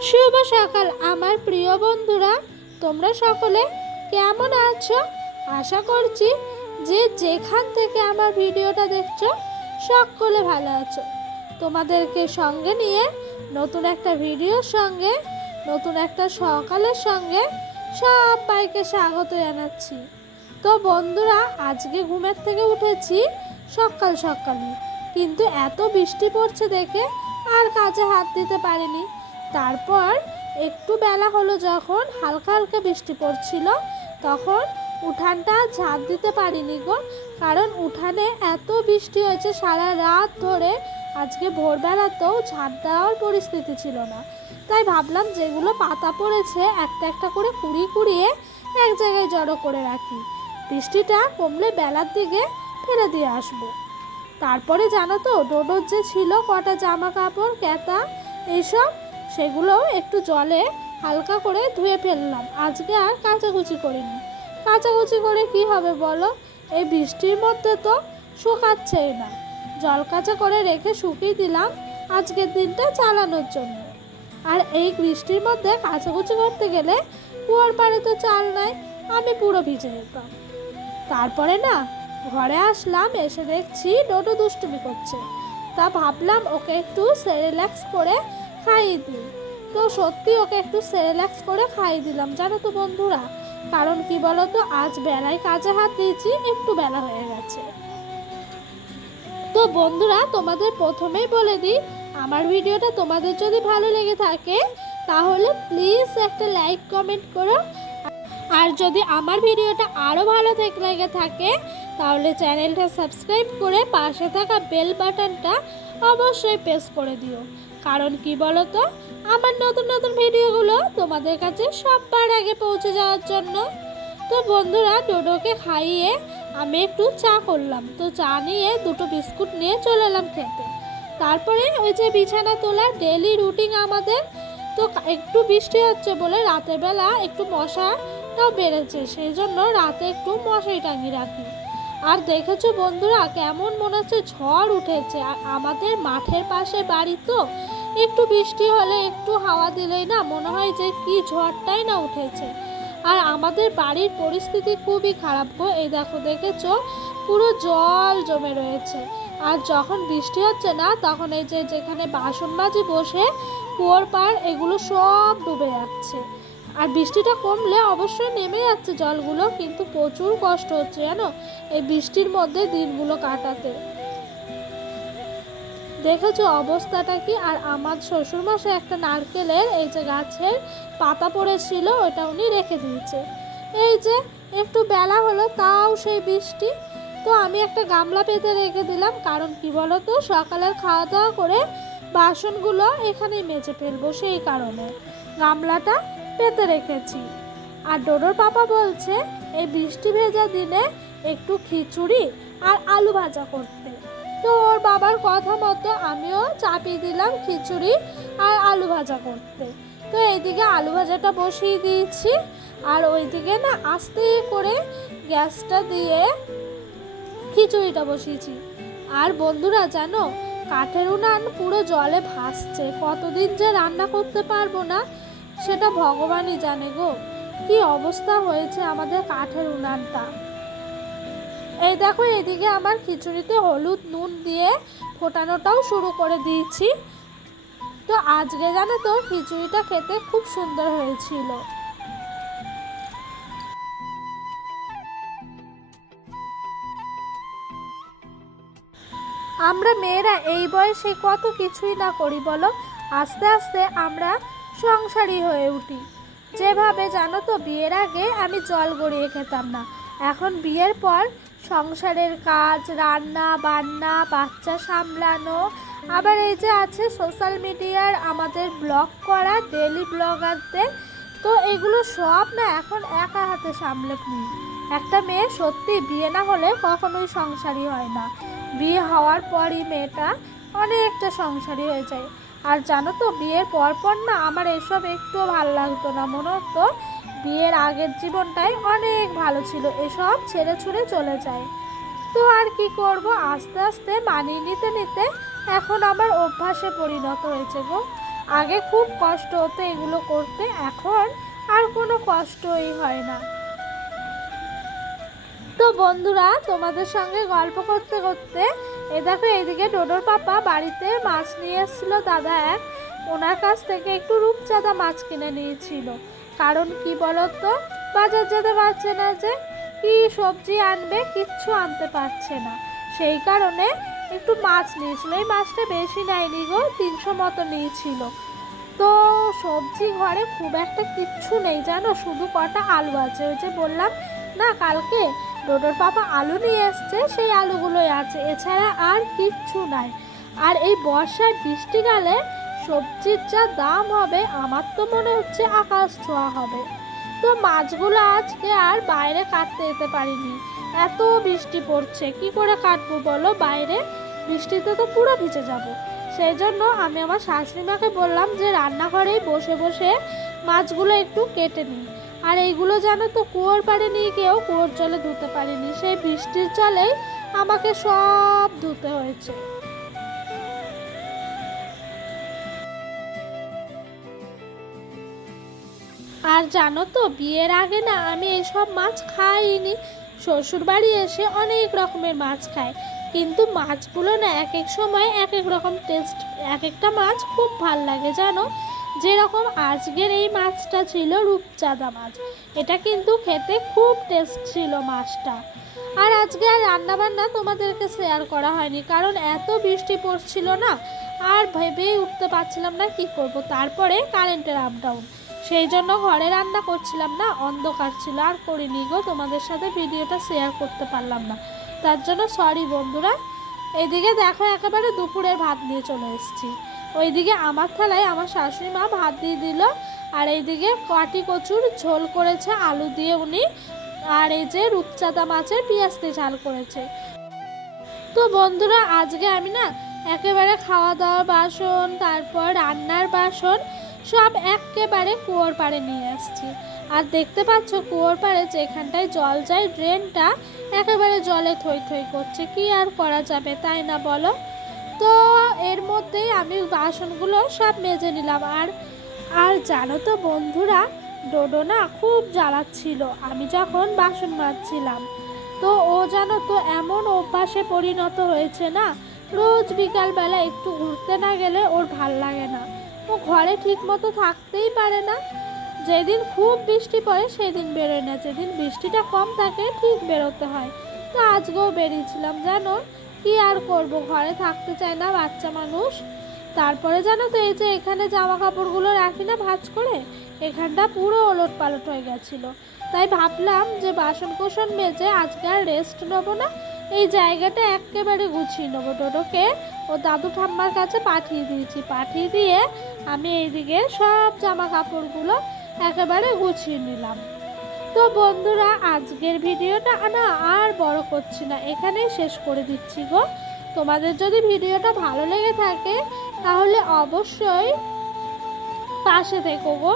শুভ সকাল আমার প্রিয় বন্ধুরা, তোমরা সকলে কেমন আছো? আশা করছি যে যেখান থেকে আমার ভিডিওটা দেখছো সকলে ভালো আছো। তোমাদেরকে সঙ্গে নিয়ে নতুন একটা ভিডিওর সঙ্গে নতুন একটা সকালের সঙ্গে সবাইকে স্বাগত জানাচ্ছি। তো বন্ধুরা, আজকে ঘুমের থেকে উঠেছি সকাল সকালে, কিন্তু এত বৃষ্টি পড়ছে দেখে আর কাজে হাত দিতে পারিনি। তারপর একটু বেলা হলো, যখন হালকা হালকা বৃষ্টি পড়ছিল তখন উঠানটা ঝাঁপ দিতে পারিনি গো, কারণ উঠানে এত বৃষ্টি হয়েছে সারা রাত ধরে। আজকে ভোরবেলাতেও ঝাঁপ দেওয়ার পরিস্থিতি ছিল না, তাই ভাবলাম যেগুলো পাতা পড়েছে একটা একটা করে কুড়িয়ে এক জায়গায় জড়ো করে রাখি, বৃষ্টিটা কমলে বেলার দিকে ফেলে দিয়ে আসবো। তারপরে জানো তো, ডোডোর যে ছিল কটা জামা কাপড় ক্যাতা এইসব, সেগুলো একটু জলে হালকা করে ধুয়ে ফেললাম। আজকে আর কাচাকুচি করিনি। কাচাকুচি করে কি হবে বলো, এই বৃষ্টির মধ্যে তো শুকাচ্ছেই না। জল কাচা করে রেখে শুকিয়ে দিলাম আজকের দিনটা চালানোর জন্য। আর এই বৃষ্টির মধ্যে কাচাকুচি করতে গেলে কুয়োর পাড়ে তো চাল নাই, আমি পুরো ভিজে যেতাম। তারপরে না ঘরে আসলাম, এসে দেখছি ডোডো দুষ্টুমি করছে। তা ভাবলাম ওকে একটু সেরেল্যাক্স করে খাইয়ে দিই। তো সত্যি ওকে একটু সেরেল্যাক্স করে খাইয়ে দিলাম জানো তো বন্ধুরা, কারণ কি বলো তো, আজ বেলায় কাজে হাত দিয়েছি, একটু বেলা হয়ে গেছে। তো বন্ধুরা, তোমাদের প্রথমেই বলে দিই, আমার ভিডিওটা তোমাদের যদি ভালো লেগে থাকে তাহলে প্লিজ একটা লাইক কমেন্ট করো। আর যদি আমার ভিডিওটা আরও ভালো লেগে থাকে তাহলে চ্যানেলটা সাবস্ক্রাইব করে পাশে থাকা বেল বাটনটা অবশ্যই প্রেস করে দিও। কারণ কি বলো তো, আমার নতুন নতুন ভিডিওগুলো তোমাদের কাছে সবার আগে পৌঁছে যাওয়ার জন্য। তো বন্ধুরা, ডোডোকে খাইয়ে আমি একটু চা করলাম। তো চা নিয়ে দুটো বিস্কুট নিয়ে চলে এলাম খেতে। তারপরে ওই যে বিছানা তোলা ডেলি রুটিন আমাদের, তো একটু বৃষ্টি হচ্ছে বলে রাতের বেলা একটু মশাটাও বেড়েছে, সেই জন্য রাতে একটু মশারি টাঙিয়ে রাখি। আর দেখেছো বন্ধুরা, কেমন মনে হচ্ছে ঝড় উঠেছে। আর আমাদের মাঠের পাশে বাড়ি, তো একটু বৃষ্টি হলে একটু হাওয়া দিলেই না মনে হয় যে কি ঝড়টাই না উঠেছে। আর আমাদের বাড়ির পরিস্থিতি খুবই খারাপ গো, এই দেখো দেখেছো পুরো জল জমে রয়েছে। আর যখন বৃষ্টি হচ্ছে না তখন এই যে যেখানে বাসন মাজি বসে কুয়োর পাড়, এগুলো সব ডুবে যাচ্ছে। আর বৃষ্টিটা কমলে অবশ্যই নেমে যাচ্ছে জলগুলো, কিন্তু প্রচুর কষ্ট হচ্ছে জানো এই বৃষ্টির মধ্যে দিনগুলো কাটাতে। দেখেছো অবস্থাটা কি। আর আমার শ্বশুরমশাই একটা নারকেলের এই যে গাছের পাতা পড়েছিল, ওটা উনি রেখে দিয়েছে। এই যে একটু বেলা হলো তাও সেই বৃষ্টি। তো আমি একটা গামলা পেতে রেখে দিলাম, কারণ কি বলো তো, সকালের খাওয়া দাওয়া করে বাসনগুলো এখানেই মেজে ফেলবো, সেই কারণে গামলাটা পেতে রেখেছি। আর ডোডোর পাপা বলছে এই বৃষ্টি ভেজা দিনে একটু খিচুড়ি আর আলু ভাজা করতে। তো ওর বাবার কথা মতো আমিও চাপিয়ে দিলাম খিচুড়ি আর আলু ভাজা করতে। তো এইদিকে আলু ভাজাটা বসিয়ে দিয়েছি, আর ওইদিকে না আস্তে করে গ্যাসটা দিয়ে খিচুড়িটা বসিয়েছি। আর বন্ধুরা জানো, কাঠের উনান পুরো জলে ভাসছে, কতদিন যে রান্না করতে পারবো না সেটা ভগবানই জানে গো। কি অবস্থা হয়েছে আমাদের কাঠের উনানটা। এই দেখো এদিকে আমার খিচুড়িতে হলুদ নুন দিয়ে ফোটানোটাও শুরু করে দিয়েছি। তো আজকে জানো তো খিচুড়িটা খেতে খুব সুন্দর হয়েছিল। আমরা মেয়েরা এই বয়সে কত কিছুই না করি বলো, আস্তে আস্তে আমরা সংসারী হয়ে উঠি। যেভাবে জানো তো, বিয়ের আগে আমি জল গড়িয়ে খেতাম না, এখন বিয়ের পর সংসারের কাজ, রান্না বান্না, বাচ্চা সামলানো, আবার এই যে আছে সোশ্যাল মিডিয়ার আমাদের ব্লগ করা ডেলি ব্লগারদের, তো এগুলো সব না এখন একা হাতে সামলে নিই। একটা মেয়ে সত্যি বিয়ে না হলে কখনোই সংসারী হয় না, বিয়ে হওয়ার পরই মেয়েটা অনেকটা সংসারী হয়ে যায়। আর জানো তো, বিয়ের পর না আমার এসব একটুও ভালো লাগতো না, মনে হতো বিয়ের আগের জীবনটাই অনেক ভালো ছিল, এসব ছেড়ে ছুড়ে চলে যায়। তো আর কি করব, আস্তে আস্তে মানিয়ে নিতে নিতে এখন আমার অভ্যাসে পরিণত হয়েছে গো। আগে খুব কষ্ট হতো এগুলো করতে, এখন আর কোনো কষ্টই হয় না। তো বন্ধুরা, তোমাদের সঙ্গে গল্প করতে করতে দেখো এদিকে ডোডোর পাপা বাড়িতে মাছ নিয়ে এসেছিলো দাদা এক, ওনার কাছ থেকে একটু রূপচাঁদা মাছ কিনে নিয়েছিল। কারণ কি বলতো, বাজার যেতে পারছে না, যে কি সবজি আনবে কিচ্ছু আনতে পারছে না, সেই কারণে একটু মাছ নিয়েছিল। এই মাছটা বেশি নেয়নি গো, 300 মতো নিয়েছিল। তো সবজি ঘরে খুব একটা কিচ্ছু নেই জানো, শুধু কটা আলু আছে। ওই যে বললাম না কালকে ডোডোর পাপা আলু নিয়ে এসছে, সেই আলুগুলোই আছে, এছাড়া আর কিচ্ছু নাই। আর এই বর্ষার বৃষ্টিকালে সবজির যা দাম হবে, আমার তো মনে হচ্ছে আকাশ ছোঁয়া হবে। তো মাছগুলো আজকে আর বাইরে কাটতে যেতে পারিনি, এত বৃষ্টি পড়ছে, কি করে কাটবো বলো, বাইরে বৃষ্টিতে তো পুরো ভিজে যাব। সেই জন্য আমি আমার শাশুড়ি মাকে বললাম যে রান্নাঘরেই বসে বসে মাছগুলো একটু কেটে নিই। আর এইগুলো জানো তো কুয়োর পাড়ে নিয়ে গিয়েও কুয়োর জলে ধুতে পারিনি, সেই বৃষ্টির জলেই আমাকে সব ধুতে হয়েছে। আর জানো তো বিয়ের আগে না আমি এইসব মাছ খাইনি, শ্বশুর বাড়ি এসে অনেক রকমের মাছ খাই, কিন্তু মাছগুলো না এক এক সময় এক এক রকম টেস্ট, এক একটা মাছ খুব ভাল লাগে জানো। যেরকম আজকের এই মাছটা ছিল রূপচাঁদা মাছ, এটা কিন্তু খেতে খুব টেস্ট ছিল মাছটা। আর আজকে আর রান্নাবান্না তোমাদেরকে শেয়ার করা হয়নি, কারণ এত বৃষ্টি পড়ছিল না, আর ভেবেই উঠতে পারছিলাম না কি করব। তারপরে কারেন্টের আপ ডাউন, সেই জন্য ঘরে রান্না করছিলাম না, অন্ধকার ছিল, আর করিনি গো, তোমাদের সাথে ভিডিওটা শেয়ার করতে পারলাম না, তার জন্য সরি বন্ধুরা। এদিকে দেখো একেবারে দুপুরের ভাত নিয়ে চলে এসেছি, ওইদিকে আমার থালায় আমার শাশুড়ি মা ভাত দিয়ে দিল, আর এইদিকে কাটি কচুর ঝোল করেছে আলু দিয়ে উনি, আর এই যে রূপচাঁদা মাছের পেঁয়াজ দিয়ে ঝাল করেছে। তো বন্ধুরা আজকে আমি না একেবারে খাওয়া দাওয়ার বাসন, তারপর রান্নার বাসন সব একেবারে কুয়োর পাড়ে নিয়ে আসছি। আর দেখতে পাচ্ছ কুয়োর পাড়ে যেখানটায় জল যায়, ড্রেনটা একেবারে জলে থই থই করছে, কি আর করা যাবে তাই না বলো। তো এর মধ্যেই আমি বাসনগুলো সব মেজে নিলাম। আর জানো তো বন্ধুরা, ডোডো না খুব জ্বালাচ্ছিল আমি যখন বাসন মাজছিলাম। তো ও জানো তো এমন অভ্যাসে পরিণত হয়েছে না, রোজ বিকালবেলা একটু ঘুরতে না গেলে ওর ভাল লাগে না, ও ঘরে ঠিক মতো থাকতেই পারে না। যেদিন খুব বৃষ্টি পড়ে সেদিন বেরোয় না, যেদিন বৃষ্টিটা কম থাকে ঠিক বেরোতে হয়। তো আজকেও বেরিয়েছিলাম জানো, কি আর করব, ঘরে থাকতে চায় না বাচ্চা মানুষ। তারপরে জানো তো এই যে এখানে জামা কাপড়গুলো রাখি না ভাঁজ করে, এখানটা পুরো ওলট পালট হয়ে গেছিলো, তাই ভাবলাম যে বাসন কোসন মেজে আজকে আর রেস্ট নেবো না, এই জায়গাটা একেবারে গুছিয়ে নেবো। ডোডোকে ও দাদু ঠাম্মার কাছে পাঠিয়ে দিয়েছি, পাঠিয়ে দিয়ে আমি এইদিকে সব জামা কাপড়গুলো একেবারে গুছিয়ে নিলাম। তো বন্ধুরা আজকের ভিডিওটা না আর বড় করছি না, এখানেই শেষ করে দিচ্ছি গো। তোমাদের যদি ভিডিওটা ভালো লেগে থাকে তাহলে অবশ্যই পাশে থেকো গো।